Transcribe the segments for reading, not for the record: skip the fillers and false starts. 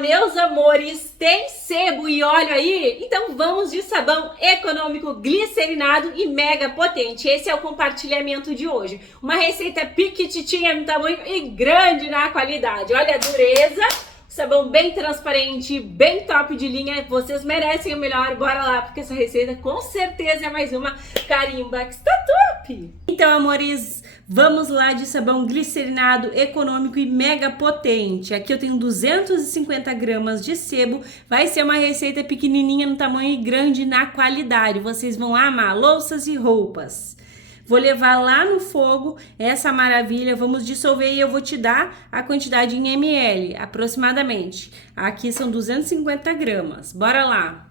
Meus amores, tem sebo e óleo aí? Então vamos de sabão econômico, glicerinado e mega potente. Esse é o compartilhamento de hoje. Uma receita piquititinha no tamanho e grande na qualidade. Olha a dureza, sabão bem transparente, bem top de linha. Vocês merecem o melhor, bora lá, porque essa receita com certeza é mais uma carimba que está top! Então, amores, vamos lá de sabão glicerinado, econômico e mega potente. Aqui eu tenho 250 gramas de sebo. Vai ser uma receita pequenininha no tamanho e grande na qualidade. Vocês vão amar louças e roupas. Vou levar lá no fogo essa maravilha, vamos dissolver e eu vou te dar a quantidade em ml, aproximadamente. Aqui são 250 gramas, bora lá.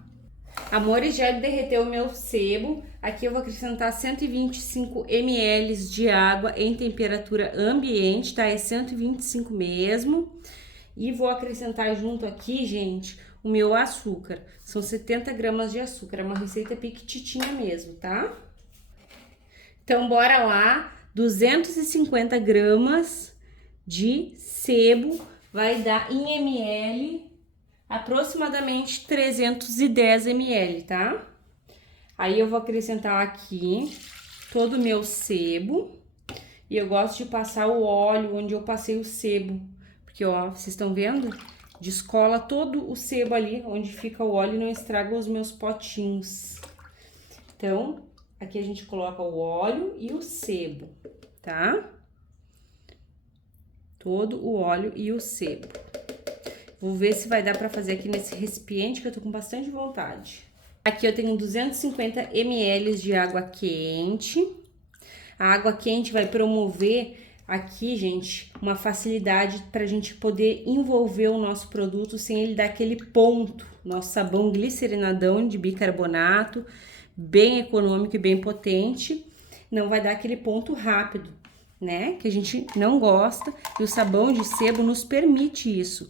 Amores, já derreteu o meu sebo. Aqui eu vou acrescentar 125 ml de água em temperatura ambiente, tá? É 125 mesmo. E vou acrescentar junto aqui, gente, o meu açúcar. São 70 gramas de açúcar, é uma receita piquititinha mesmo, tá? Então, bora lá, 250 gramas de sebo vai dar em ml aproximadamente 310 ml, tá? Aí eu vou acrescentar aqui todo o meu sebo e eu gosto de passar o óleo onde eu passei o sebo, porque ó, vocês estão vendo? Descola todo o sebo ali onde fica o óleo e não estraga os meus potinhos. Então, aqui a gente coloca o óleo e o sebo, tá? Todo o óleo e o sebo. Vou ver se vai dar pra fazer aqui nesse recipiente que eu tô com bastante vontade. Aqui eu tenho 250 ml de água quente. A água quente vai promover aqui, gente, uma facilidade pra gente poder envolver o nosso produto sem ele dar aquele ponto. Nosso sabão glicerinadão de bicarbonato, bem econômico e bem potente, não vai dar aquele ponto rápido, né? Que a gente não gosta e o sabão de sebo nos permite isso.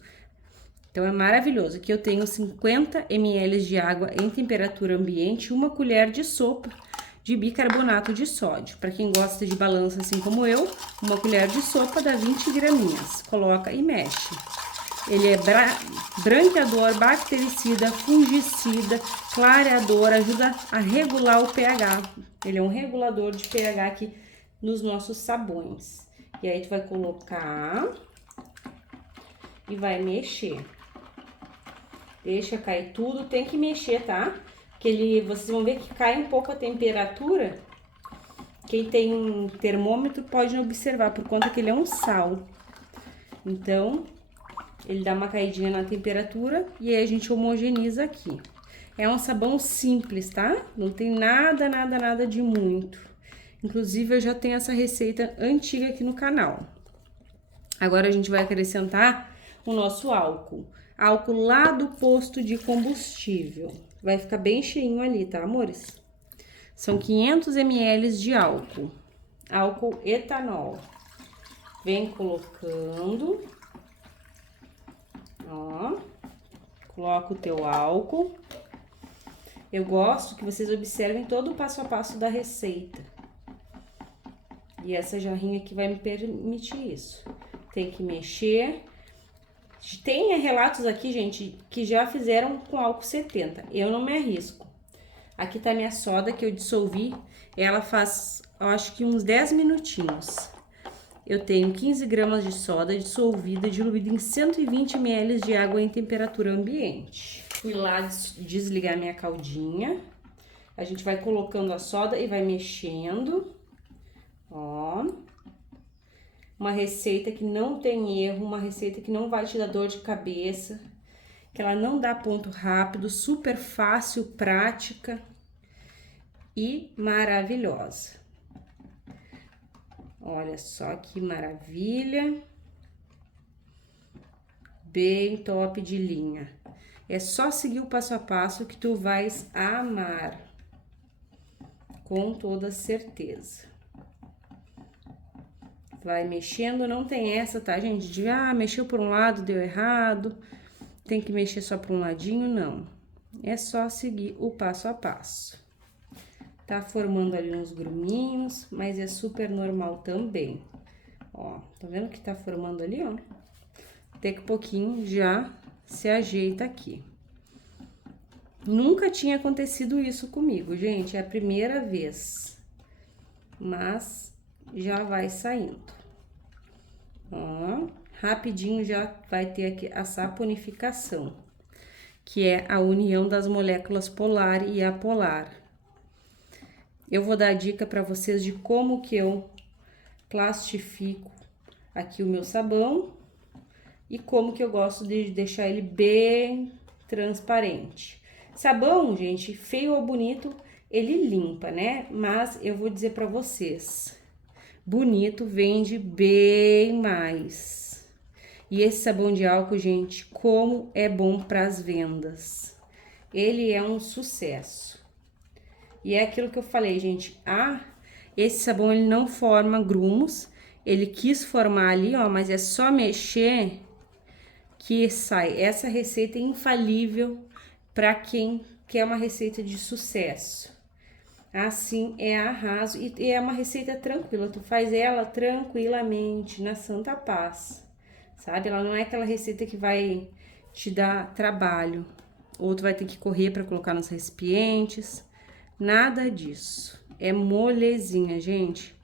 Então é maravilhoso. Aqui eu tenho 50 ml de água em temperatura ambiente, uma colher de sopa de bicarbonato de sódio. Para quem gosta de balança assim como eu, uma colher de sopa dá 20 graminhas. Coloca e mexe. Ele é branqueador, bactericida, fungicida, clareador, ajuda a regular o pH. Ele é um regulador de pH aqui nos nossos sabões. E aí tu vai colocar e vai mexer. Deixa cair tudo, tem que mexer, tá? Porque vocês vão ver que cai um pouco a temperatura. Quem tem um termômetro pode observar, por conta que ele é um sal. Então, ele dá uma caidinha na temperatura e aí a gente homogeneiza aqui. É um sabão simples, tá? Não tem nada de muito. Inclusive, eu já tenho essa receita antiga aqui no canal. Agora, a gente vai acrescentar o nosso álcool. Álcool lá do posto de combustível. Vai ficar bem cheinho ali, tá, amores? São 500 ml de álcool. Álcool etanol. Vem colocando. Ó. Coloca o teu álcool. Eu gosto que vocês observem todo o passo a passo da receita. E essa jarrinha aqui vai me permitir isso. Tem que mexer. Tem relatos aqui, gente, que já fizeram com álcool 70. Eu não me arrisco. Aqui tá minha soda que eu dissolvi. Ela faz, eu acho que uns 10 minutinhos. Eu tenho 15 gramas de soda dissolvida, diluída em 120 ml de água em temperatura ambiente. Fui lá desligar minha caldinha. A gente vai colocando a soda e vai mexendo. Ó. Uma receita que não tem erro, uma receita que não vai te dar dor de cabeça, que ela não dá ponto rápido, super fácil, prática e maravilhosa. Olha só que maravilha. Bem top de linha. É só seguir o passo a passo que tu vais amar. Com toda certeza. Vai mexendo, não tem essa, tá, gente? De, mexeu por um lado, deu errado. Tem que mexer só por um ladinho, não. É só seguir o passo a passo. Tá formando ali uns gruminhos, mas é super normal também. Ó, tá vendo que tá formando ali, ó? Daqui a pouquinho já se ajeita aqui. Nunca tinha acontecido isso comigo, gente, é a primeira vez. Mas já vai saindo. Ó, rapidinho já vai ter aqui a saponificação, que é a união das moléculas polar e apolar. Eu vou dar dica para vocês de como que eu plastifico aqui o meu sabão e como que eu gosto de deixar ele bem transparente. Sabão, gente, feio ou bonito, ele limpa, né? Mas eu vou dizer para vocês, bonito vende bem mais. E esse sabão de álcool, gente, como é bom para as vendas. Ele é um sucesso. E é aquilo que eu falei, gente, esse sabão ele não forma grumos, ele quis formar ali, ó, mas é só mexer que sai. Essa receita é infalível para quem quer uma receita de sucesso. Assim é arraso e é uma receita tranquila, tu faz ela tranquilamente, na santa paz, sabe? Ela não é aquela receita que vai te dar trabalho, ou tu vai ter que correr para colocar nos recipientes, nada disso. É molezinha, gente.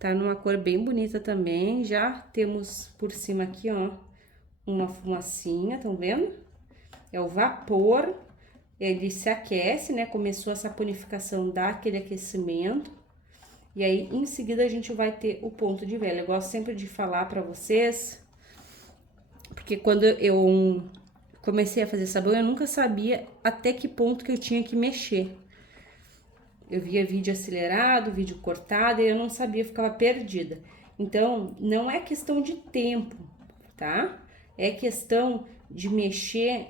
Tá numa cor bem bonita também, já temos por cima aqui, ó, uma fumacinha, estão vendo? É o vapor, ele se aquece, né? Começou a saponificação, dá aquele aquecimento. E aí, em seguida, a gente vai ter o ponto de vela. Eu gosto sempre de falar pra vocês, porque quando eu comecei a fazer sabão, eu nunca sabia até que ponto que eu tinha que mexer. Eu via vídeo acelerado, vídeo cortado, e eu não sabia, eu ficava perdida. Então, não é questão de tempo, tá? É questão de mexer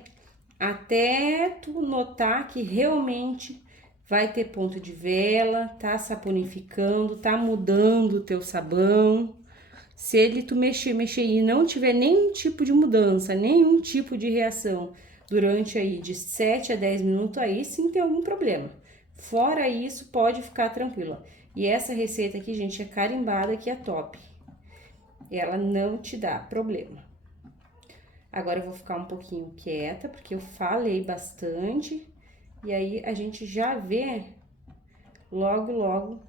até tu notar que realmente vai ter ponto de vela, tá saponificando, tá mudando o teu sabão. Se ele tu mexer e não tiver nenhum tipo de mudança, nenhum tipo de reação durante aí de 7 a 10 minutos, aí sim tem algum problema. Fora isso, pode ficar tranquila. E essa receita aqui, gente, é carimbada que é top. Ela não te dá problema. Agora eu vou ficar um pouquinho quieta, porque eu falei bastante. E aí, a gente já vê logo, logo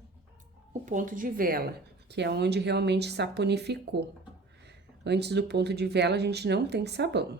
o ponto de vela, que é onde realmente saponificou. Antes do ponto de vela, a gente não tem sabão.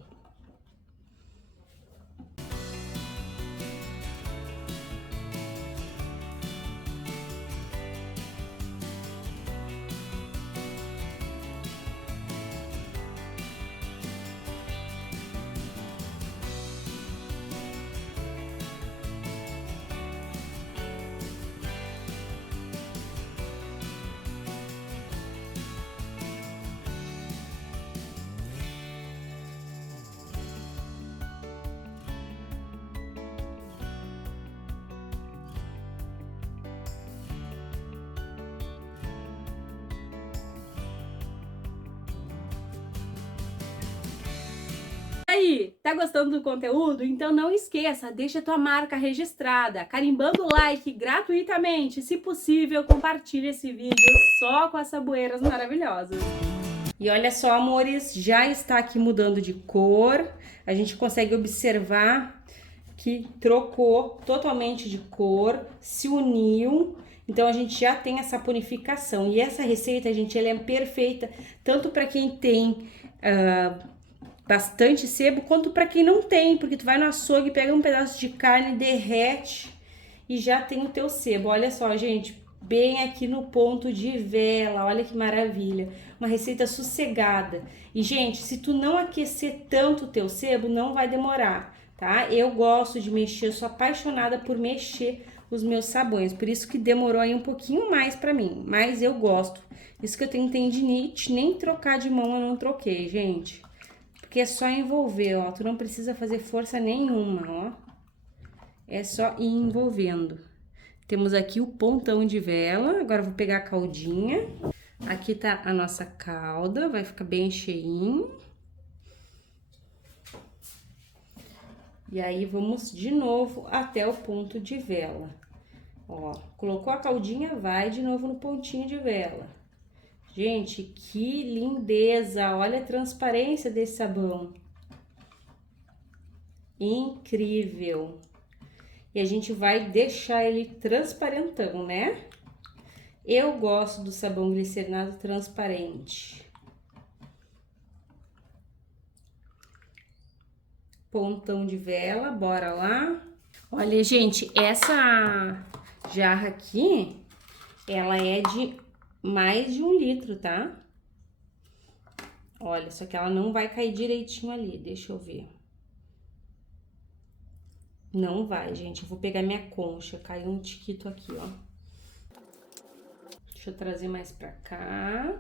Aí, tá gostando do conteúdo? Então não esqueça, deixa tua marca registrada, carimbando o like gratuitamente. Se possível, compartilhe esse vídeo só com as saboeiras maravilhosas. E olha só, amores, já está aqui mudando de cor. A gente consegue observar que trocou totalmente de cor, se uniu. Então, a gente já tem essa saponificação. E essa receita, gente, ela é perfeita tanto para quem tem bastante sebo, quanto para quem não tem, porque tu vai no açougue, pega um pedaço de carne, derrete e já tem o teu sebo. Olha só, gente, bem aqui no ponto de vela, olha que maravilha. Uma receita sossegada. E, gente, se tu não aquecer tanto o teu sebo, não vai demorar, tá? Eu gosto de mexer, eu sou apaixonada por mexer os meus sabões. Por isso que demorou aí um pouquinho mais pra mim, mas eu gosto. Isso que eu tenho tendinite, nem trocar de mão eu não troquei, gente. Porque é só envolver, ó. Tu não precisa fazer força nenhuma, ó. É só ir envolvendo. Temos aqui o pontão de vela. Agora eu vou pegar a caldinha. Aqui tá a nossa cauda, vai ficar bem cheinho. E aí, vamos de novo até o ponto de vela. Ó, colocou a caldinha, vai de novo no pontinho de vela. Gente, que lindeza! Olha a transparência desse sabão. Incrível! E a gente vai deixar ele transparentão, né? Eu gosto do sabão glicerinado transparente. Pontão de vela, bora lá. Olha, gente, essa jarra aqui, ela é de mais de 1 litro, tá? Olha, só que ela não vai cair direitinho ali, deixa eu ver. Não vai, gente. Eu vou pegar minha concha, caiu um tiquito aqui, ó. Deixa eu trazer mais pra cá.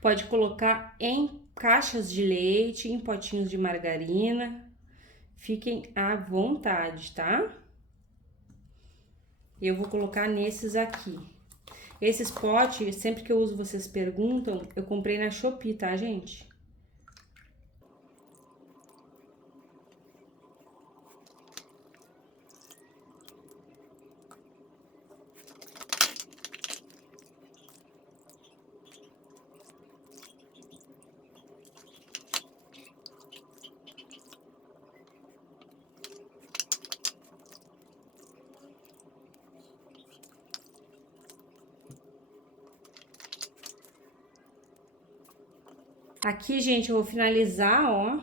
Pode colocar em caixas de leite, em potinhos de margarina. Fiquem à vontade, tá? Eu vou colocar nesses aqui. Esses potes, sempre que eu uso, vocês perguntam, eu comprei na Shopee, tá, gente? Aqui, gente, eu vou finalizar, ó,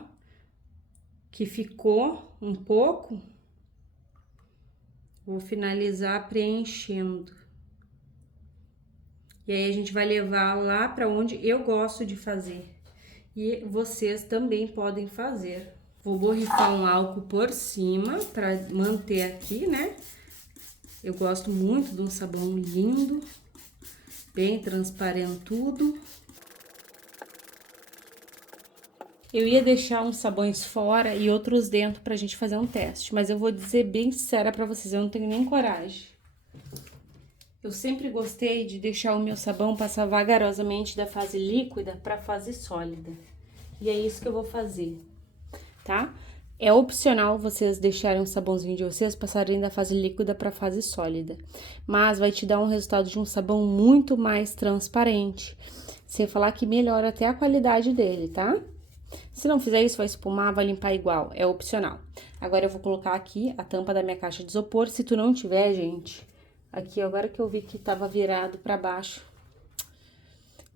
que ficou um pouco. Vou finalizar preenchendo. E aí, a gente vai levar lá pra onde eu gosto de fazer. E vocês também podem fazer. Vou borrifar um álcool por cima pra manter aqui, né? Eu gosto muito de um sabão lindo, bem transparentudo. Eu ia deixar uns sabões fora e outros dentro pra gente fazer um teste, mas eu vou dizer bem sincera pra vocês, eu não tenho nem coragem. Eu sempre gostei de deixar o meu sabão passar vagarosamente da fase líquida pra fase sólida. E é isso que eu vou fazer, tá? É opcional vocês deixarem o sabãozinho de vocês passarem da fase líquida pra fase sólida, mas vai te dar um resultado de um sabão muito mais transparente. Sem falar que melhora até a qualidade dele, tá? Se não fizer isso, vai espumar, vai limpar igual, é opcional. Agora eu vou colocar aqui a tampa da minha caixa de isopor. Se tu não tiver, gente, aqui agora que eu vi que tava virado pra baixo.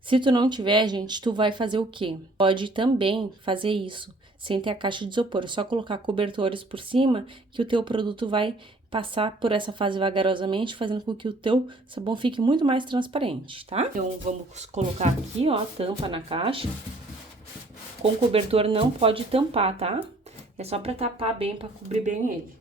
Se tu não tiver, gente, tu vai fazer o quê? Pode também fazer isso sem ter a caixa de isopor, é só colocar cobertores por cima que o teu produto vai passar por essa fase vagarosamente, fazendo com que o teu sabão fique muito mais transparente, tá? Então, vamos colocar aqui, ó, a tampa na caixa. Com cobertor não pode tampar, tá? É só pra tapar bem, pra cobrir bem ele.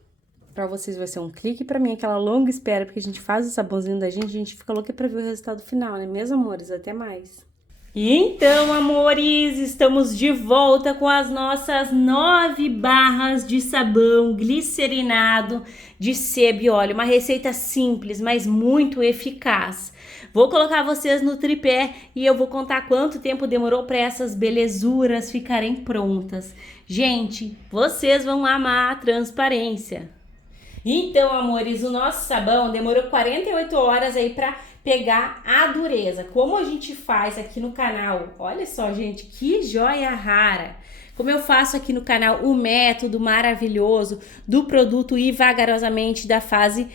Pra vocês vai ser um clique, pra mim aquela longa espera, porque a gente faz o sabãozinho da gente, a gente fica louca pra ver o resultado final, né? Meus amores, até mais. E então, amores, estamos de volta com as nossas 9 barras de sabão glicerinado de sebo e óleo. Uma receita simples, mas muito eficaz. Vou colocar vocês no tripé e eu vou contar quanto tempo demorou para essas belezuras ficarem prontas. Gente, vocês vão amar a transparência. Então, amores, o nosso sabão demorou 48 horas aí para pegar a dureza. Como a gente faz aqui no canal, olha só, gente, que joia rara. Como eu faço aqui no canal o método maravilhoso do produto ir vagarosamente da fase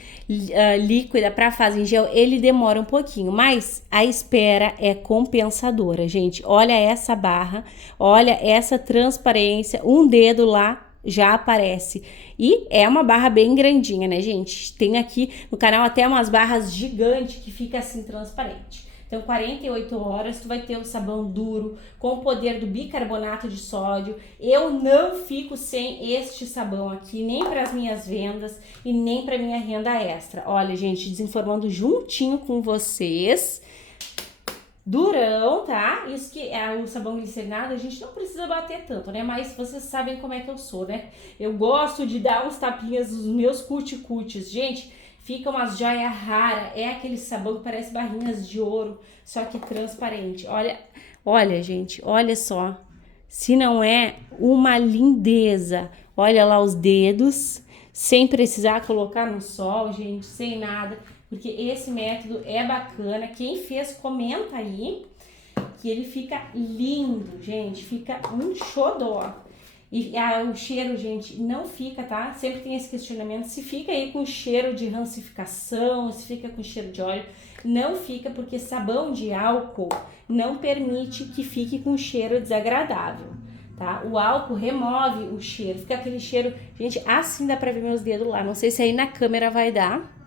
líquida para a fase em gel, ele demora um pouquinho, mas a espera é compensadora, gente. Olha essa barra, olha essa transparência, um dedo lá já aparece. E é uma barra bem grandinha, né, gente? Tem aqui no canal até umas barras gigantes que fica assim transparente. Então, 48 horas, tu vai ter um sabão duro, com o poder do bicarbonato de sódio. Eu não fico sem este sabão aqui, nem para as minhas vendas e nem para minha renda extra. Olha, gente, desinformando juntinho com vocês. Durão, tá? Isso que é o sabão glicerinado, a gente não precisa bater tanto, né? Mas vocês sabem como é que eu sou, né? Eu gosto de dar uns tapinhas nos meus cuticutes. Gente, fica umas joia rara. É aquele sabão que parece barrinhas de ouro, só que transparente. Olha, gente, olha só. Se não é uma lindeza. Olha lá os dedos, sem precisar colocar no sol, gente, sem nada. Porque esse método é bacana. Quem fez, comenta aí que ele fica lindo, gente. Fica um xodó. E o cheiro, gente, não fica, tá? Sempre tem esse questionamento. Se fica aí com cheiro de rancificação, se fica com cheiro de óleo. Não fica, porque sabão de álcool não permite que fique com cheiro desagradável, tá? O álcool remove o cheiro. Fica aquele cheiro... Gente, assim dá pra ver meus dedos lá. Não sei se aí na câmera vai dar.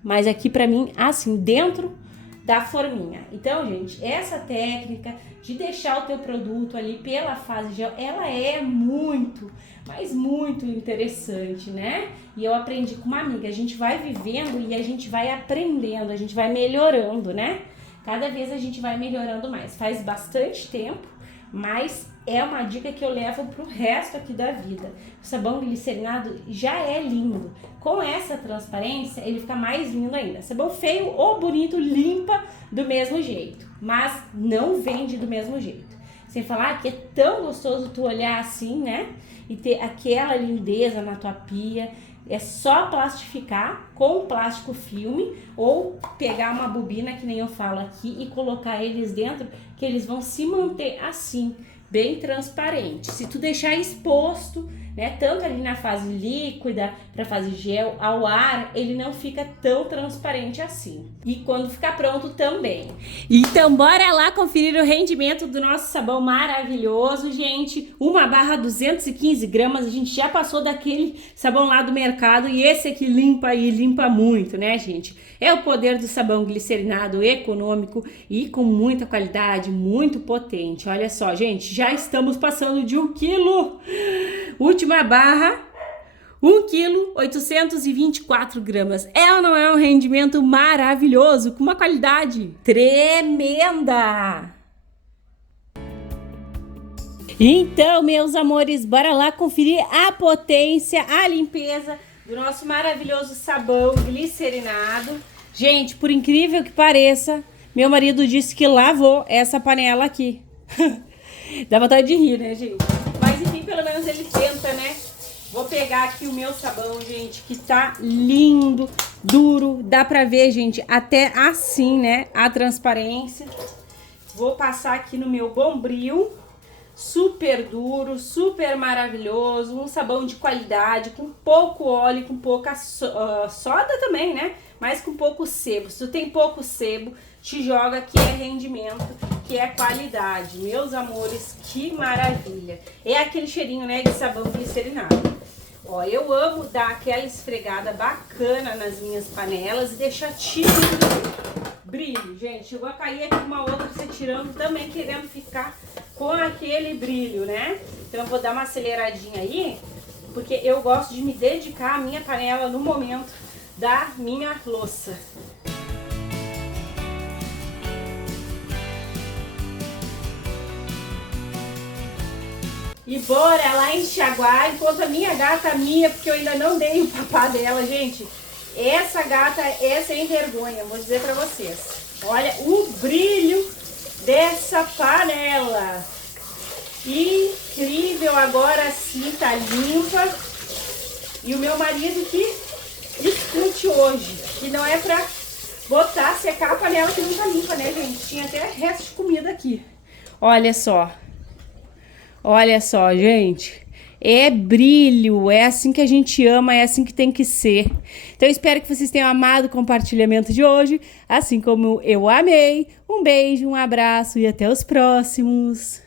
Mas aqui pra mim, assim, dentro da forminha. Então, gente, essa técnica de deixar o teu produto ali pela fase gel, ela é muito, mas muito interessante, né? E eu aprendi com uma amiga, a gente vai vivendo e a gente vai aprendendo, a gente vai melhorando, né? Cada vez a gente vai melhorando mais. Faz bastante tempo, mas é uma dica que eu levo pro resto aqui da vida. O sabão glicerinado já é lindo. Com essa transparência, ele fica mais lindo ainda. Sabão feio ou bonito, limpa do mesmo jeito, mas não vende do mesmo jeito. Sem falar que é tão gostoso tu olhar assim, né? E ter aquela lindeza na tua pia. É só plastificar com plástico filme ou pegar uma bobina, que nem eu falo aqui, e colocar eles dentro, que eles vão se manter assim, bem transparente. Se tu deixar exposto, né, tanto ali na fase líquida, para fase gel, ao ar, ele não fica tão transparente assim. E quando ficar pronto também. Então, bora lá conferir o rendimento do nosso sabão maravilhoso, gente. Uma barra 215 gramas, a gente já passou daquele sabão lá do mercado e esse aqui limpa e limpa muito, né, gente? É o poder do sabão glicerinado econômico e com muita qualidade, muito potente. Olha só, gente, já estamos passando de 1 quilo. Última barra, 1 quilo, 824 gramas. É ou não é um rendimento maravilhoso, com uma qualidade tremenda? Então, meus amores, bora lá conferir a potência, a limpeza do nosso maravilhoso sabão glicerinado. Gente, por incrível que pareça, meu marido disse que lavou essa panela aqui. Dá vontade de rir, né, gente? Mas enfim, pelo menos ele tenta, né? Vou pegar aqui o meu sabão, gente, que tá lindo, duro. Dá pra ver, gente, até assim, né? A transparência. Vou passar aqui no meu bombril. Super duro, super maravilhoso. Um sabão de qualidade, com pouco óleo, com pouca soda também, né? Mas com pouco sebo. Se tu tem pouco sebo, te joga que é rendimento, que é qualidade. Meus amores, que maravilha. É aquele cheirinho, né, de sabão glicerinado. Ó, eu amo dar aquela esfregada bacana nas minhas panelas e deixar tirando brilho. Gente, chegou a cair aqui uma outra, você tirando também, querendo ficar com aquele brilho, né? Então eu vou dar uma aceleradinha aí, porque eu gosto de me dedicar à minha panela no momento da minha louça. E bora lá enxaguar enquanto a minha gata minha, porque eu ainda não dei o papá dela, gente. Essa gata é sem vergonha, vou dizer pra vocês. Olha o brilho dessa panela. Incrível, agora sim tá limpa. E o meu marido que escute hoje, que não é pra botar, secar a panela que não tá limpa, né, gente? Tinha até resto de comida aqui. Olha só. Olha só, gente, é brilho, é assim que a gente ama, é assim que tem que ser. Então, eu espero que vocês tenham amado o compartilhamento de hoje, assim como eu amei. Um beijo, um abraço e até os próximos.